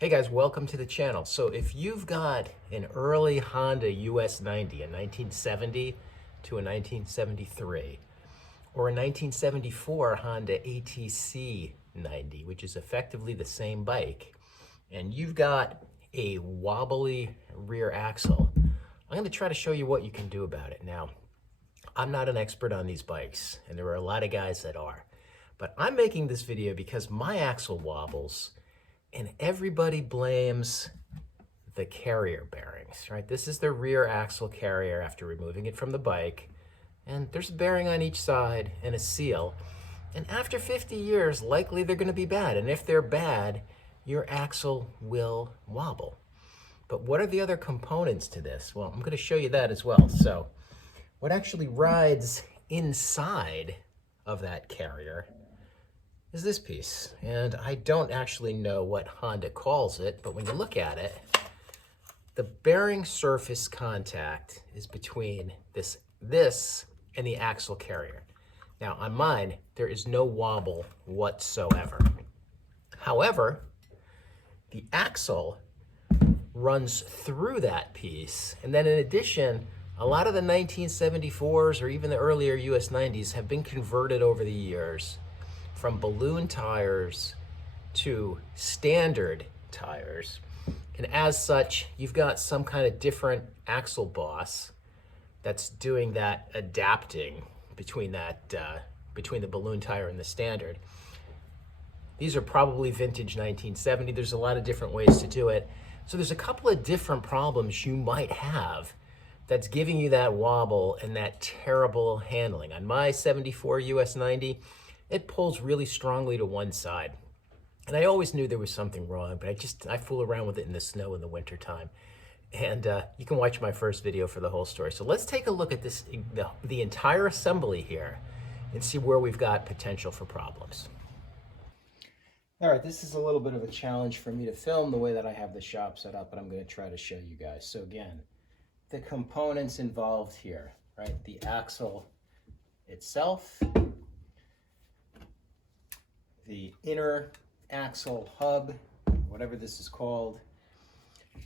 Hey guys, welcome to the channel. So if you've got an early Honda US90, a 1970 to a 1973, or a 1974 Honda ATC90, which is effectively the same bike, and you've got a wobbly rear axle, I'm going to try to show you what you can do about it. Now, I'm not an expert on these bikes, and there are a lot of guys that are, but I'm making this video because my axle wobbles and everybody blames the carrier bearings, right? This is the rear axle carrier after removing it from the bike. And there's a bearing on each side and a seal. And after 50 years, likely they're gonna be bad. And if they're bad, your axle will wobble. But what are the other components to this? Well, I'm gonna show you that as well. So what actually rides inside of that carrier is this piece. And I don't actually know what Honda calls it, but when you look at it, the bearing surface contact is between this and the axle carrier. Now on mine, there is no wobble whatsoever. However, the axle runs through that piece. And then in addition, a lot of the 1974s or even the earlier US90s have been converted over the years from balloon tires to standard tires. And as such, you've got some kind of different axle boss that's doing that adapting between between the balloon tire and the standard. These are probably vintage 1970. There's a lot of different ways to do it. So there's a couple of different problems you might have that's giving you that wobble and that terrible handling. On my 74 US90, it pulls really strongly to one side. And I always knew there was something wrong, but I fool around with it in the snow in the wintertime. And you can watch my first video for the whole story. So let's take a look at this, the entire assembly here, and see where we've got potential for problems. All right, this is a little bit of a challenge for me to film the way that I have the shop set up, but I'm going to try to show you guys. So again, the components involved here, right? The axle itself, the inner axle hub, whatever this is called.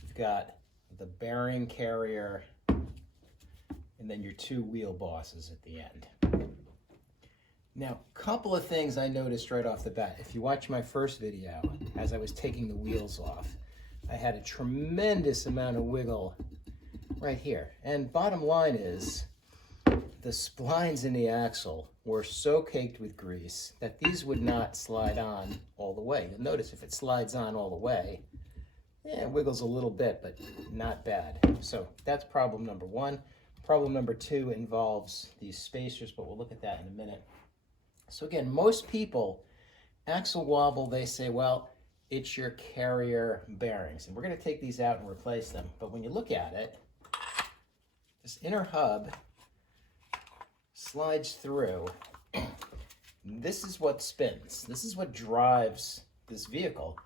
You've got the bearing carrier, and then your two wheel bosses at the end. Now, a couple of things I noticed right off the bat. If you watch my first video, as I was taking the wheels off, I had a tremendous amount of wiggle right here. And bottom line is, the splines in the axle were so caked with grease that these would not slide on all the way. You'll notice if it slides on all the way, it wiggles a little bit, but not bad. So that's problem number one. Problem number two involves these spacers, but we'll look at that in a minute. So again, most people, axle wobble, they say, well, it's your carrier bearings. And we're gonna take these out and replace them. But when you look at it, this inner hub slides through. This is what spins. This is what drives this vehicle.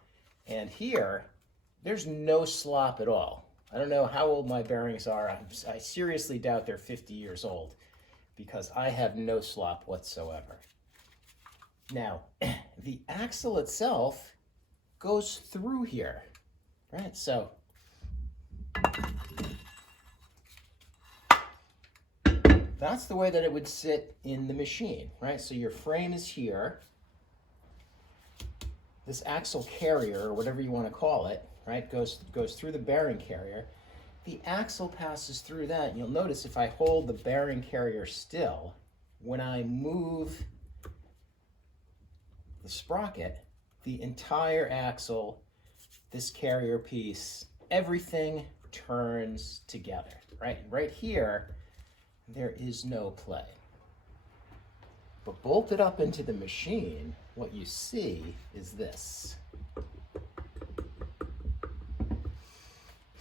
And here, there's no slop at all. I don't know how old my bearings are. I seriously doubt they're 50 years old because I have no slop whatsoever. Now, the axle itself goes through here, right? So that's the way that it would sit in the machine, right? So your frame is here. This axle carrier, or whatever you want to call it, right, goes through the bearing carrier. The axle passes through that, and you'll notice if I hold the bearing carrier still, when I move the sprocket, the entire axle, this carrier piece, everything turns together, right? Right here, there is no play. But bolted up into the machine, what you see is this.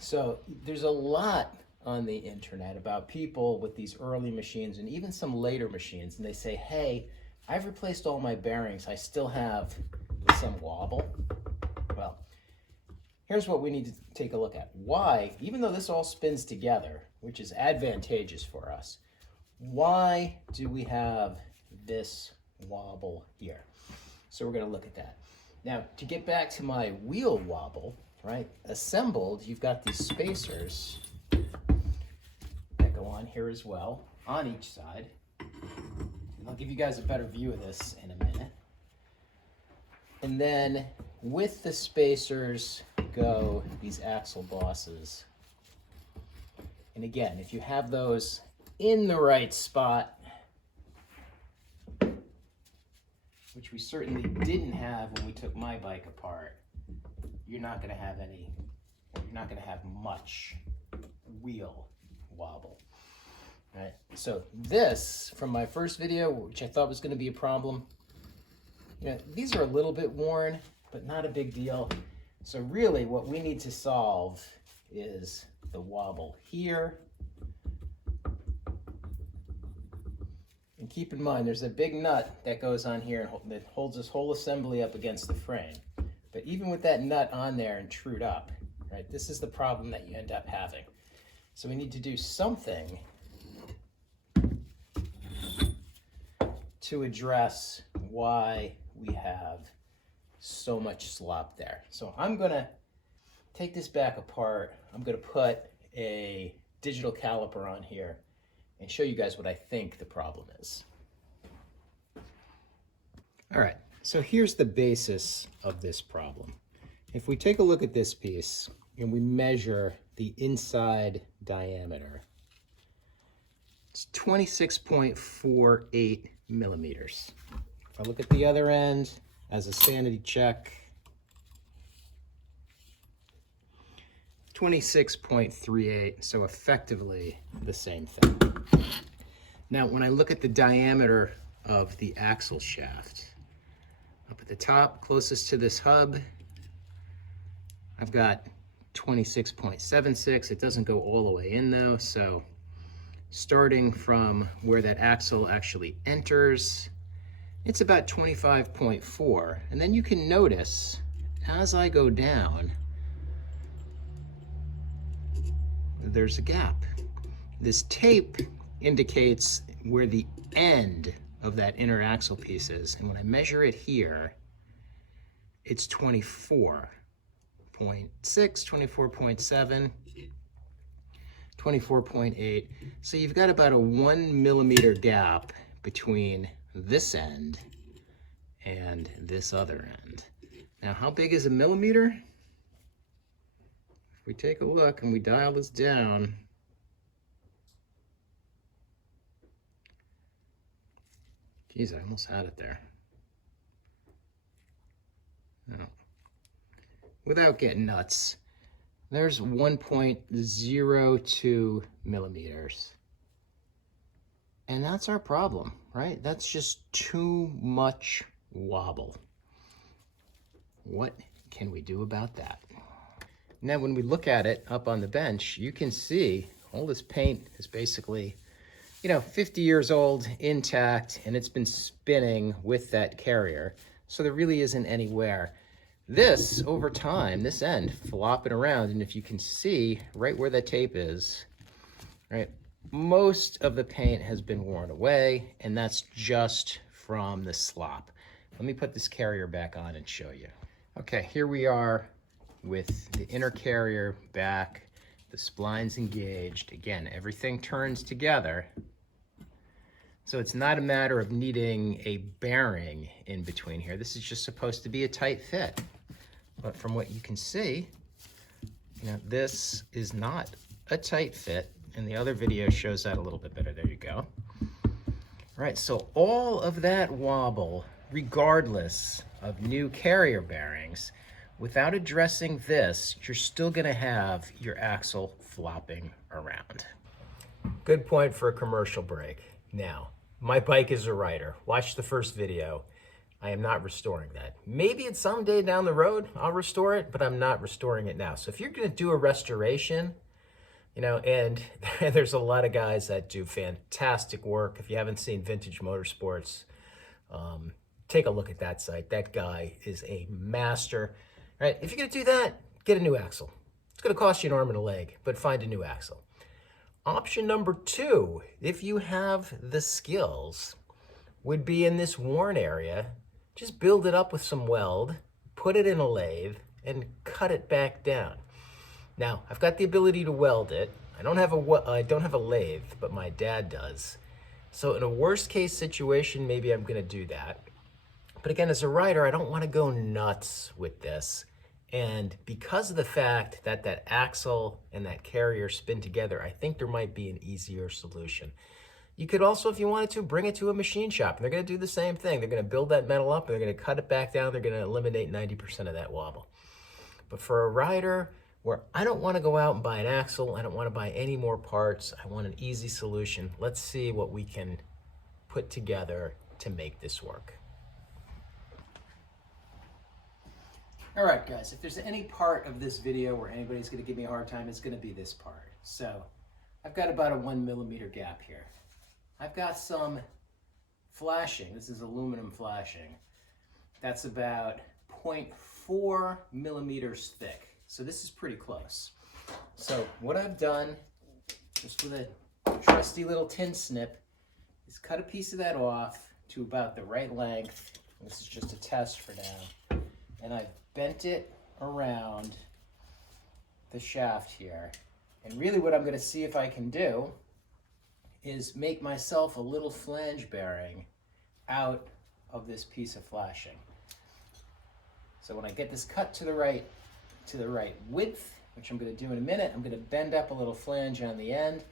So there's a lot on the internet about people with these early machines and even some later machines, and they say, hey, I've replaced all my bearings, I still have some wobble. Well, here's what we need to take a look at. Why, even though this all spins together, which is advantageous for us, why do we have this wobble here? So we're going to look at that. Now, to get back to my wheel wobble, right, assembled, you've got these spacers that go on here as well, on each side. And I'll give you guys a better view of this in a minute. And then with the spacers go these axle bosses. And again, if you have those in the right spot, which we certainly didn't have when we took my bike apart, you're not going to have much wheel wobble. All right. So this, from my first video, which I thought was going to be a problem, these are a little bit worn, but not a big deal. So really what we need to solve is the wobble here. And keep in mind, there's a big nut that goes on here that holds this whole assembly up against the frame. But even with that nut on there and trued up, right, this is the problem that you end up having. So we need to do something to address why we have so much slop there. So I'm gonna take this back apart. I'm gonna put a digital caliper on here and show you guys what I think the problem is. All right, so here's the basis of this problem. If we take a look at this piece and we measure the inside diameter, it's 26.48 millimeters. If I look at the other end as a sanity check, 26.38, so effectively the same thing. Now, when I look at the diameter of the axle shaft, up at the top, closest to this hub, I've got 26.76. It doesn't go all the way in though, so starting from where that axle actually enters, it's about 25.4. And then you can notice, as I go down, there's a gap. This tape indicates where the end of that inner axle piece is. And when I measure it here, it's 24.6, 24.7, 24.8. So you've got about a 1 millimeter gap between this end and this other end. Now, how big is a millimeter? If we take a look and we dial this down, geez, I almost had it there. No. Without getting nuts, there's 1.02 millimeters. And that's our problem, right? That's just too much wobble. What can we do about that? Now, when we look at it up on the bench, you can see all this paint is basically, 50 years old, intact, and it's been spinning with that carrier. So there really isn't any wear. This, over time, this end flopping around, and if you can see right where the tape is, right, most of the paint has been worn away, and that's just from the slop. Let me put this carrier back on and show you. Okay, here we are with the inner carrier back, the splines engaged. Again, everything turns together. So it's not a matter of needing a bearing in between here. This is just supposed to be a tight fit. But from what you can see, this is not a tight fit. And the other video shows that a little bit better. There you go. All right, so all of that wobble, regardless of new carrier bearings, without addressing this, you're still gonna have your axle flopping around. Good point for a commercial break. Now, my bike is a rider. Watch the first video. I am not restoring that. Maybe it's someday down the road I'll restore it, but I'm not restoring it now. So if you're gonna do a restoration, and there's a lot of guys that do fantastic work. If you haven't seen Vintage Motorsports, take a look at that site. That guy is a master. All right, if you're gonna do that, get a new axle. It's gonna cost you an arm and a leg, but find a new axle. Option number 2, if you have the skills, would be in this worn area, just build it up with some weld, put it in a lathe, and cut it back down. Now, I've got the ability to weld it. I don't have a lathe, but my dad does. So in a worst case situation, maybe I'm gonna do that. But again, as a rider, I don't wanna go nuts with this. And because of the fact that that axle and that carrier spin together, I think there might be an easier solution. You could also, if you wanted to, bring it to a machine shop, and they're gonna do the same thing. They're gonna build that metal up, and they're gonna cut it back down, they're gonna eliminate 90% of that wobble. But for a rider where I don't wanna go out and buy an axle, I don't wanna buy any more parts, I want an easy solution, let's see what we can put together to make this work. All right, guys, if there's any part of this video where anybody's gonna give me a hard time, it's gonna be this part. So I've got about a 1 millimeter gap here. I've got some flashing, this is aluminum flashing. That's about 0.4 millimeters thick. So this is pretty close. So what I've done, just with a trusty little tin snip, is cut a piece of that off to about the right length. This is just a test for now. And I've bent it around the shaft here. And really what I'm going to see if I can do is make myself a little flange bearing out of this piece of flashing. So when I get this cut to the right width, which I'm going to do in a minute, I'm going to bend up a little flange on the end.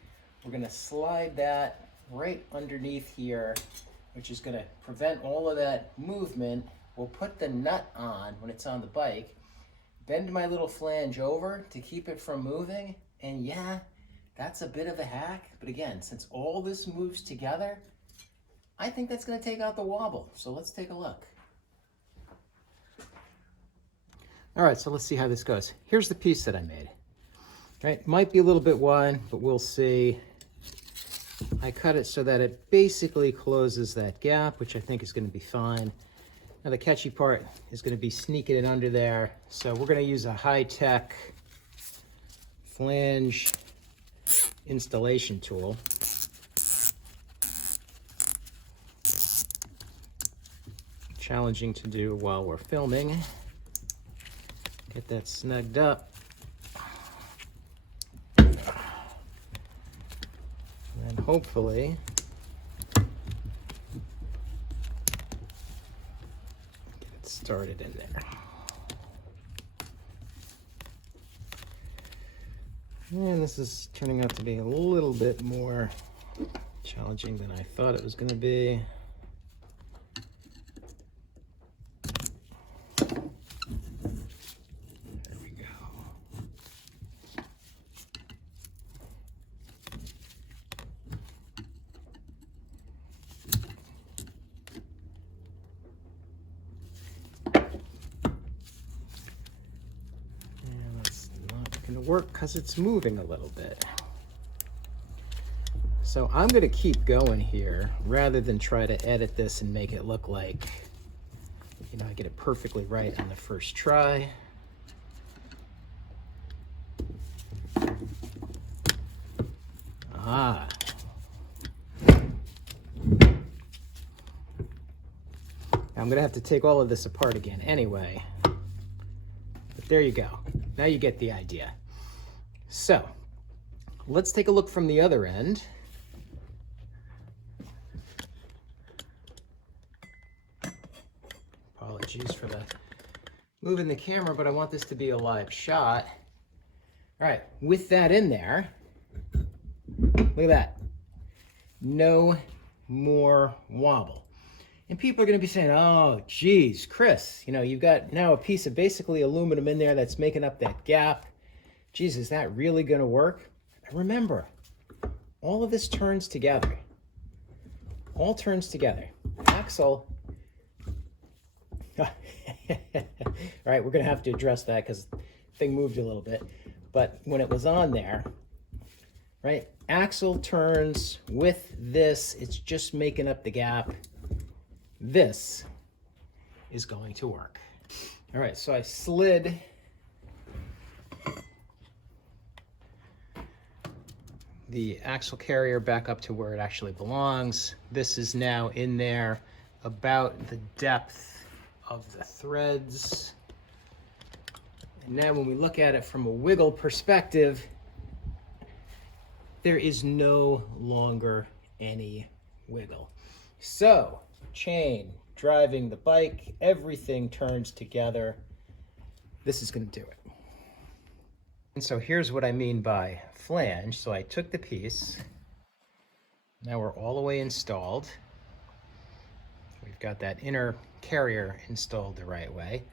We're going to slide that right underneath here, which is going to prevent all of that movement. We'll put the nut on when it's on the bike, bend my little flange over to keep it from moving, and yeah, that's a bit of a hack, but again, since all this moves together, I think that's gonna take out the wobble, so let's take a look. All right, so let's see how this goes. Here's the piece that I made. Right, might be a little bit wide, but we'll see. I cut it so that it basically closes that gap, which I think is gonna be fine. Now the catchy part is going to be sneaking it under there. So we're going to use a high-tech flange installation tool. Challenging to do while we're filming. Get that snugged up. And hopefully started in there. And this is turning out to be a little bit more challenging than I thought it was going to be. There we go. Going to work because it's moving a little bit. So I'm going to keep going here rather than try to edit this and make it look like, you know, I get it perfectly right on the first try. Ah. I'm going to have to take all of this apart again anyway. But there you go. Now you get the idea. So let's take a look from the other end. Apologies for the moving the camera, but I want this to be a live shot. All right, with that in there, look at that. No more wobble. And people are going to be saying, oh, geez, Chris, you know, you've got now a piece of basically aluminum in there that's making up that gap. Geez, is that really going to work? Remember, all of this turns together. All turns together. Axle. All right, we're going to have to address that because the thing moved a little bit. But when it was on there, right, axle turns with this. It's just making up the gap. This is going to work. All right, so I slid the axle carrier back up to where it actually belongs. This is now in there about the depth of the threads. And now when we look at it from a wiggle perspective, there is no longer any wiggle. So, chain, driving the bike, everything turns together. This is going to do it. And so here's what I mean by flange. So I took the piece. Now we're all the way installed. We've got that inner carrier installed the right way.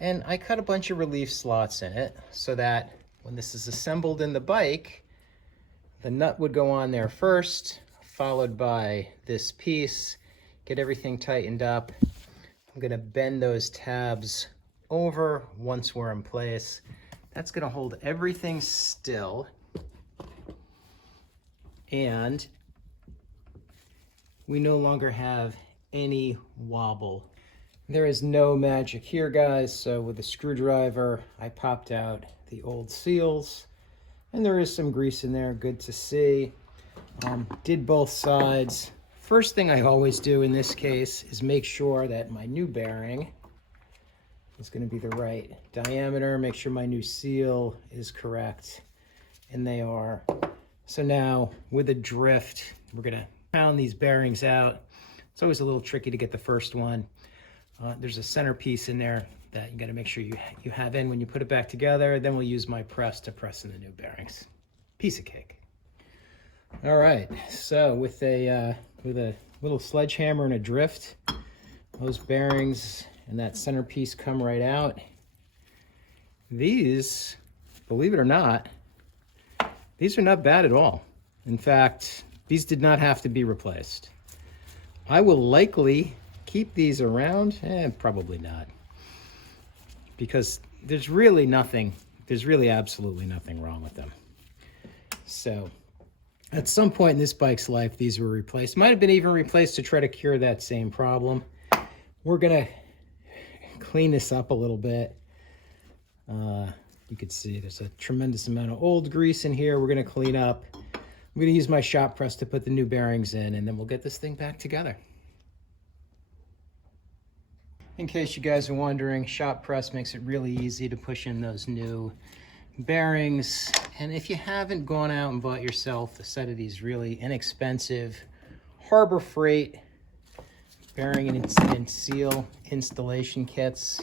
And I cut a bunch of relief slots in it so that when this is assembled in the bike, the nut would go on there first, followed by this piece, get everything tightened up. I'm gonna bend those tabs over once we're in place. That's gonna hold everything still. And we no longer have any wobble. There is no magic here, guys. So with a screwdriver, I popped out the old seals, and there is some grease in there, good to see. Did both sides. First thing I always do in this case is make sure that my new bearing is going to be the right diameter, make sure my new seal is correct, and they are. So now with a drift, we're going to pound these bearings out. It's always a little tricky to get the first one. There's a center piece in there that you got to make sure you have in when you put it back together. Then we'll use my press to press in the new bearings. Piece of cake. All right, so with a little sledgehammer and a drift, those bearings and that center piece come right out. These, believe it or not, these are not bad at all. In fact, these did not have to be replaced. I will likely keep these around, probably not, because there's really absolutely nothing wrong with them. So at some point in this bike's life, these were replaced. Might have been even replaced to try to cure that same problem. We're gonna clean this up a little bit. You can see there's a tremendous amount of old grease in here. We're gonna clean up. I'm gonna use my shop press to put the new bearings in, and then we'll get this thing back together. In case you guys are wondering, shop press makes it really easy to push in those new bearings. And if you haven't gone out and bought yourself a set of these really inexpensive Harbor Freight bearing and seal installation kits,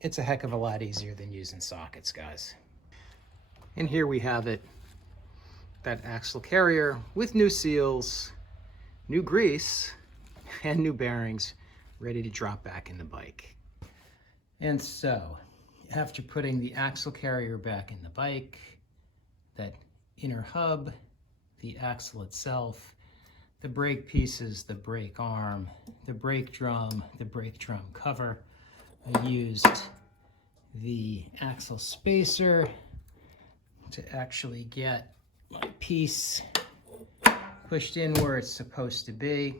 it's a heck of a lot easier than using sockets, guys. And here we have it, that axle carrier with new seals, new grease, and new bearings ready to drop back in the bike. And so, after putting the axle carrier back in the bike, that inner hub, the axle itself, the brake pieces, the brake arm, the brake drum cover, I used the axle spacer to actually get my piece pushed in where it's supposed to be.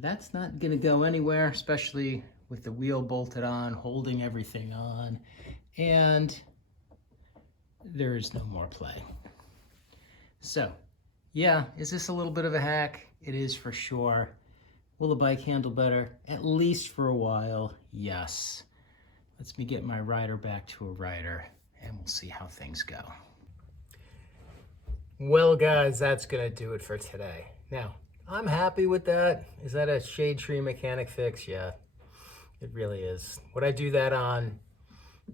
That's not going to go anywhere, especially with the wheel bolted on, holding everything on, and there is no more play. So, yeah, is this a little bit of a hack? It is for sure. Will the bike handle better? At least for a while, yes. Let's me get my rider back to a rider, and we'll see how things go. Well, guys, that's going to do it for today. Now, I'm happy with that. Is that a shade tree mechanic fix? Yeah, it really is. Would I do that on,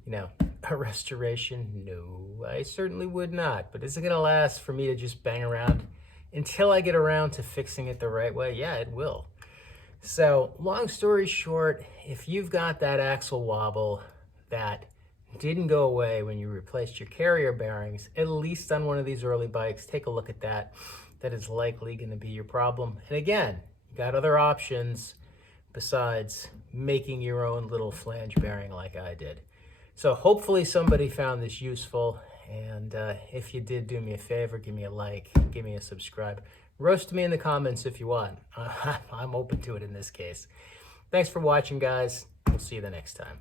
a restoration? No, I certainly would not. But is it gonna last for me to just bang around until I get around to fixing it the right way? Yeah, it will. So long story short, if you've got that axle wobble that didn't go away when you replaced your carrier bearings, at least on one of these early bikes, take a look at that. That is likely going to be your problem. And again, you got other options besides making your own little flange bearing like I did. So hopefully somebody found this useful. And if you did, do me a favor, give me a like, give me a subscribe. Roast me in the comments if you want. I'm open to it in this case. Thanks for watching, guys. We'll see you the next time.